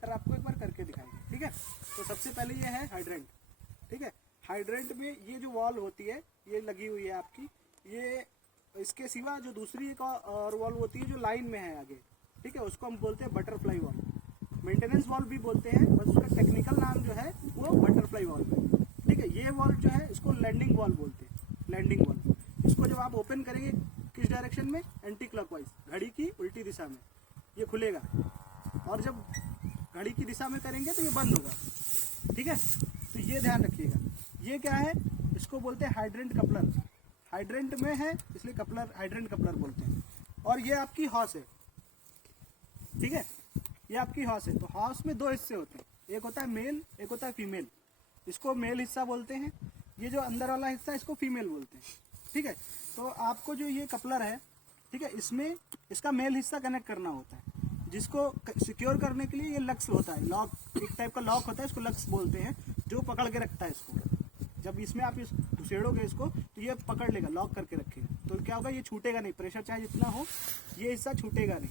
Operator आपको एक बार करके दिखाएंगे, ठीक है। तो सबसे पहले ये है हाइड्रेंट, ठीक है। हाइड्रेंट में ये जो वॉल्व होती है ये लगी हुई है आपकी, ये इसके सिवा जो दूसरी एक और वॉल्व होती है जो लाइन में है आगे, ठीक है, उसको हम बोलते हैं बटरफ्लाई वॉल्व, मेंटेनेंस वॉल्व भी बोलते हैं, बस उसका टेक्निकल नाम जो है वो बटरफ्लाई वॉल्व है, ठीक है। ये वॉल्व जो है इसको लैंडिंग वॉल्व बोलते हैं, लैंडिंग वॉल्व। इसको जब आप ओपन करेंगे किस डायरेक्शन में, एंटी क्लॉकवाइज, घड़ी की उल्टी दिशा में ये खुलेगा, और जब घड़ी की दिशा में करेंगे तो ये बंद होगा, ठीक है। तो ये ध्यान रखिएगा। ये क्या है, इसको बोलते हैं हाइड्रेंट कपलर, हाइड्रेंट में है इसलिए कपलर, हाइड्रेंट कपलर बोलते हैं। और ये आपकी हॉस है, ठीक है, ये आपकी हॉस है। तो हॉस में दो हिस्से होते हैं, एक होता है मेल, एक होता है फीमेल। इसको मेल हिस्सा बोलते हैं, ये जो अंदर वाला हिस्सा इसको फीमेल बोलते हैं, ठीक है। तो आपको जो ये कपलर है, ठीक है, इसमें इसका मेल हिस्सा कनेक्ट करना होता है, जिसको सिक्योर करने के लिए ये लक्स होता है, लॉक, एक टाइप का लॉक होता है, इसको लक्स बोलते हैं, जो पकड़ के रखता है इसको। जब इसमें आप इस घुसेड़ोगे इसको तो ये पकड़ लेगा, लॉक करके रखेगा, तो क्या होगा, ये छूटेगा नहीं, प्रेशर चाहे जितना हो ये हिस्सा छूटेगा नहीं,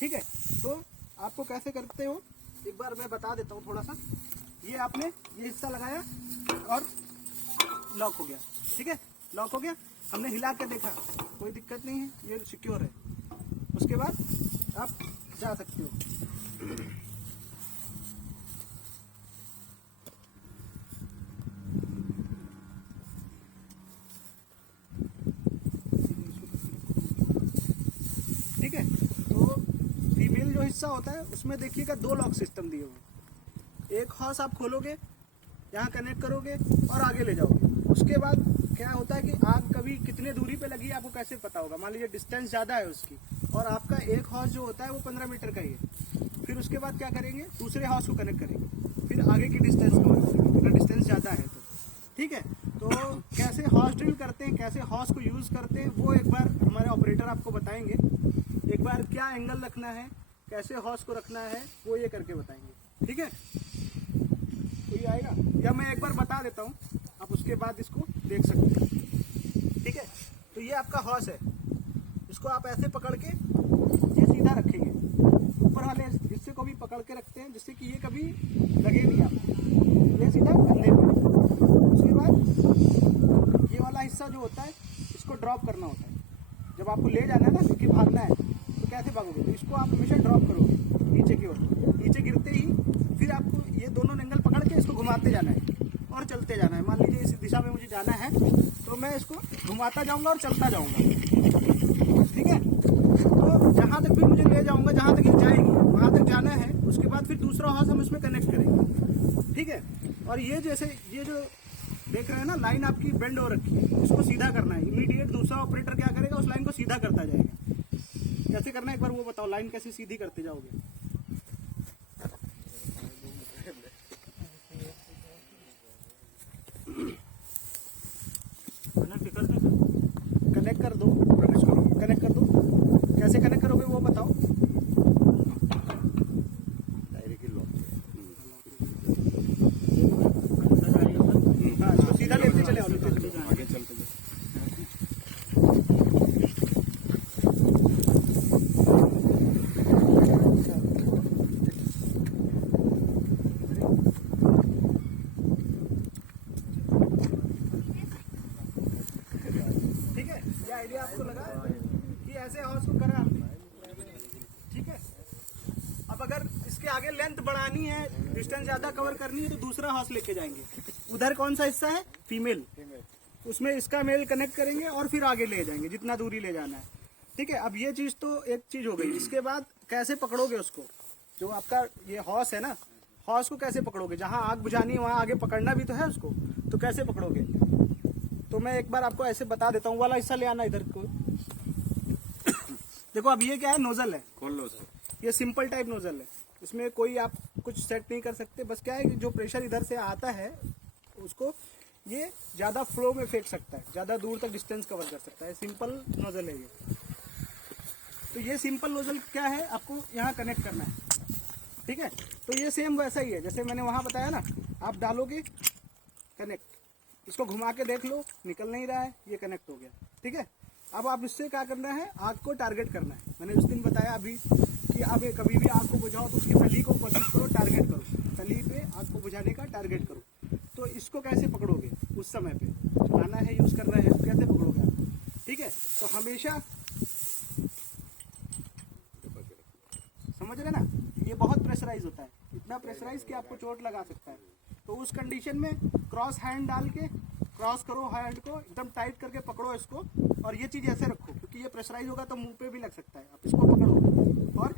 ठीक है। तो आपको कैसे करते हो एक बार मैं बता देता हूँ थोड़ा सा। ये आपने ये हिस्सा लगाया और लॉक हो गया, ठीक है, लॉक हो गया, हमने हिला के देखा कोई दिक्कत नहीं है, ये सिक्योर है। उसके बाद आप जा सकते हो। ठीक है, तो फीमेल जो हिस्सा होता है उसमें देखिएगा दो लॉक सिस्टम दिए हुए, एक हॉस आप खोलोगे, यहाँ कनेक्ट करोगे और आगे ले जाओगे। उसके बाद क्या होता है कि आग कभी कितने दूरी पे लगी है आपको कैसे पता होगा, मान लीजिए डिस्टेंस ज़्यादा है उसकी, और आपका एक हॉस जो होता है वो 15 मीटर का ही है। फिर उसके बाद क्या करेंगे, दूसरे हॉस को कनेक्ट करेंगे, फिर आगे की डिस्टेंस कवर करेंगे, अगर डिस्टेंस ज़्यादा है तो, ठीक है। तो कैसे हॉस ड्रिल करते हैं, कैसे हॉस को यूज़ करते हैं, वो एक बार हमारे ऑपरेटर आपको बताएंगे। एक बार क्या एंगल रखना है, कैसे हॉस को रखना है, वो ये करके बताएंगे, ठीक है। कोई आएगा या मैं एक बार बता देता हूँ, आप उसके बाद इसको देख सकते हैं, ठीक है। तो ये आपका हॉस है, इसको आप ऐसे पकड़ के ये सीधा रखेंगे, ऊपर वाले हिस्से को भी पकड़ के रखते हैं जिससे कि ये कभी लगे नहीं आपको, ये सीधा कंधे पे। उसके बाद ये वाला हिस्सा जो होता है इसको ड्रॉप करना होता है, जब आपको ले जाना है ना, क्योंकि भागना है तो कैसे भागोगे, तो इसको आप हमेशा ड्रॉप करोगे नीचे की ओर, नीचे गिरते ही फिर आपको ये दोनों एंगल पकड़ के इसको घुमाते जाना है और चलते जाना है। मान लीजिए इस दिशा में मुझे जाना है तो मैं इसको घुमाता जाऊंगा और चलता जाऊंगा, ठीक है। तो जहाँ तक भी मुझे ले जाऊंगा, जहाँ तक ये जाएगी वहाँ तक जाना है, उसके बाद फिर दूसरा हॉस हम इसमें कनेक्ट करेंगे, ठीक है। और ये जैसे ये जो देख रहे हैं ना, लाइन आपकी बेंड हो रखी है, इसको सीधा करना है, इमीडिएट दूसरा ऑपरेटर क्या करेगा, उस लाइन को सीधा करता जाएगा। कैसे करना है एक बार वो बताओ, लाइन कैसे सीधी करते जाओगे। कनेक्ट कर दो, कनेक्ट कर दो, कैसे कनेक्ट करोगे वो बताओ। हाँ, तो सीधा लेते चले आओ, आगे चलते आइडिया आपको लगा कि ऐसे हॉर्स को करा हमने, ठीक है। अब अगर इसके आगे लेंथ बढ़ानी है, डिस्टेंस ज्यादा कवर करनी है, तो दूसरा हॉर्स लेके जाएंगे। उधर कौन सा हिस्सा है, फीमेल, उसमें इसका मेल कनेक्ट करेंगे और फिर आगे ले जाएंगे जितना दूरी ले जाना है, ठीक है। अब ये चीज तो एक चीज हो गई। इसके बाद कैसे पकड़ोगे उसको, जो आपका ये हॉर्स है ना, हॉर्स को कैसे पकड़ोगे, जहाँ आग बुझानी है वहाँ आगे पकड़ना भी तो है उसको, तो कैसे पकड़ोगे। तो मैं एक बार आपको ऐसे बता देता हूँ, वाला हिस्सा ले आना इधर को। देखो अब ये क्या है, नोजल है, खोल लो सर। ये सिंपल टाइप नोजल है, इसमें कोई आप कुछ सेट नहीं कर सकते। बस क्या है कि जो प्रेशर इधर से आता है उसको ये ज्यादा फ्लो में फेंक सकता है, ज्यादा दूर तक डिस्टेंस कवर कर सकता है। सिंपल नोजल है ये। तो ये सिंपल नोजल क्या है, आपको यहाँ कनेक्ट करना है, ठीक है। तो ये सेम वैसा ही है जैसे मैंने वहां बताया ना, आप डालोगे कनेक्ट, इसको घुमा के देख लो, निकल नहीं रहा है, ये कनेक्ट हो गया, ठीक है। अब आप इससे क्या करना है, आग को टारगेट करना है। मैंने उस दिन बताया अभी कि आप कभी भी आग को बुझाओ तो उसकी नली को कोशिश करो टारगेट टारगेट करो। तो इसको कैसे पकड़ोगे उस समय पे, चलाना है, यूज करना है, कैसे पकड़ोगे आप? ठीक है, तो हमेशा समझ रहे ना, ये बहुत प्रेशराइज होता है, इतना प्रेशराइज कि आपको चोट लगा सकता है। तो उस कंडीशन में क्रॉस हैंड डाल के क्रॉस करो, हैंड को एकदम टाइट करके पकड़ो इसको, और ये चीज ऐसे रखो क्योंकि ये प्रेशराइज होगा तो मुंह पे भी लग सकता है। आप इसको पकड़ो और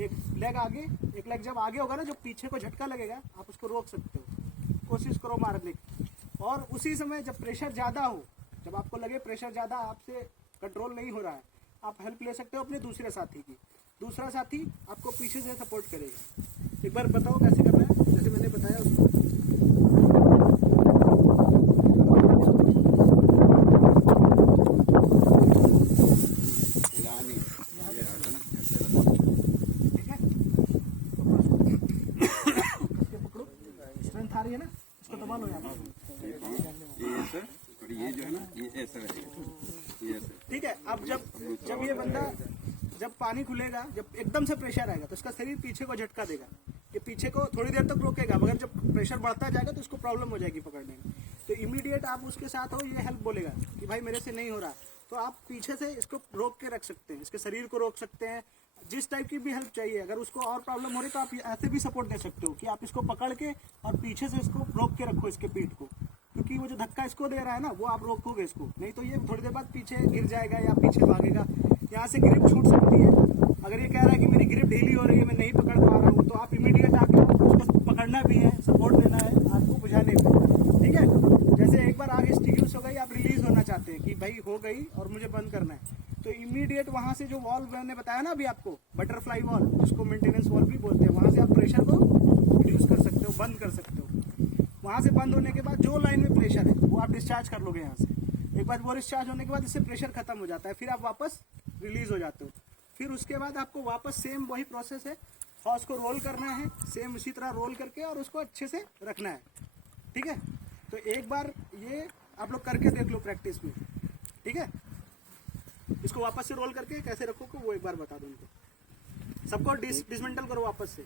एक लेग आगे, एक लेग जब आगे होगा ना, जो पीछे को झटका लगेगा आप उसको रोक सकते हो, कोशिश करो मारने की। और उसी समय जब प्रेशर ज़्यादा हो, जब आपको लगे प्रेशर ज़्यादा आपसे कंट्रोल नहीं हो रहा है, आप हेल्प ले सकते हो अपने दूसरे साथी की। दूसरा साथी आपको पीछे से सपोर्ट करेगा। एक बार बताओ कैसे करना है, जैसे मैंने बताया उसको। ठीक है, पकड़ो, स्ट्रेंथ आ रही है ना, इसको दबा लो यहाँ पर। ये जो है ना, ये ऐसा रहेगा। ठीक है, अब जब ये बंदा, जब पानी खुलेगा, जब एकदम से प्रेशर आएगा तो इसका शरीर पीछे को झटका देगा, ये पीछे को थोड़ी देर तक रोकेगा, मगर जब प्रेशर बढ़ता जाएगा तो इसको प्रॉब्लम हो जाएगी पकड़ने में। तो इमीडिएट आप उसके साथ हो, ये हेल्प बोलेगा कि भाई मेरे से नहीं हो रहा, तो आप पीछे से इसको रोक के रख सकते हैं, इसके शरीर को रोक सकते हैं। जिस टाइप की भी हेल्प चाहिए, अगर उसको और प्रॉब्लम हो रही तो आप ऐसे भी सपोर्ट दे सकते हो कि आप इसको पकड़ के और पीछे से इसको रोक के रखो, इसके पीठ को, क्योंकि वो जो धक्का इसको दे रहा है ना, वो आप रोकोगे इसको, नहीं तो ये थोड़ी देर बाद पीछे गिर जाएगा या पीछे भागेगा, यहाँ से ग्रिप छूट सकती है। अगर ये कह रहा है कि मेरी ग्रिप ढीली हो रही है, मैं नहीं पकड़ पा रहा हूँ, तो आप इमीडिएट आके उसको पकड़ना भी है, सपोर्ट देना है आपको बुझाने में। ठीक है, जैसे एक बार आग एक्सटिंग्विश हो गई, आप रिलीज होना चाहते हैं कि भाई हो गई और मुझे बंद करना है, तो इमीडिएट वहाँ से जो वॉल्व मैंने बताया ना अभी आपको, बटरफ्लाई वॉल्व, जिसको मेंटेनेंस वॉल्व भी बोलते हैं, वहाँ से आप प्रेशर को रिड्यूस कर सकते हो, बंद कर सकते हो। वहाँ से बंद होने के बाद जो लाइन में प्रेशर है वो आप डिस्चार्ज कर लोगे यहाँ से। एक बार वो डिस्चार्ज होने के बाद इससे प्रेशर खत्म हो जाता है, फिर आप वापस रिलीज हो जाते हो। फिर उसके बाद आपको वापस सेम वही प्रोसेस है, हॉर्स को रोल करना है, सेम उसी तरह रोल करके और उसको अच्छे से रखना है। ठीक है, तो एक बार ये आप लोग करके देख लो प्रैक्टिस में। ठीक है, इसको वापस से रोल करके कैसे रखो वो एक बार बता दो उनको। सबको डिसमेंटल करो वापस से।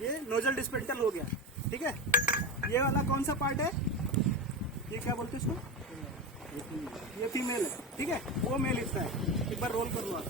ये नोजल डिसमेंटल हो गया। ठीक है, ये वाला कौन सा पार्ट है, ये क्या बोलते हैं इसको, ये फीमेल है। ठीक है, वो मेल हिस्सा है। एक बार रोल कर लो आप।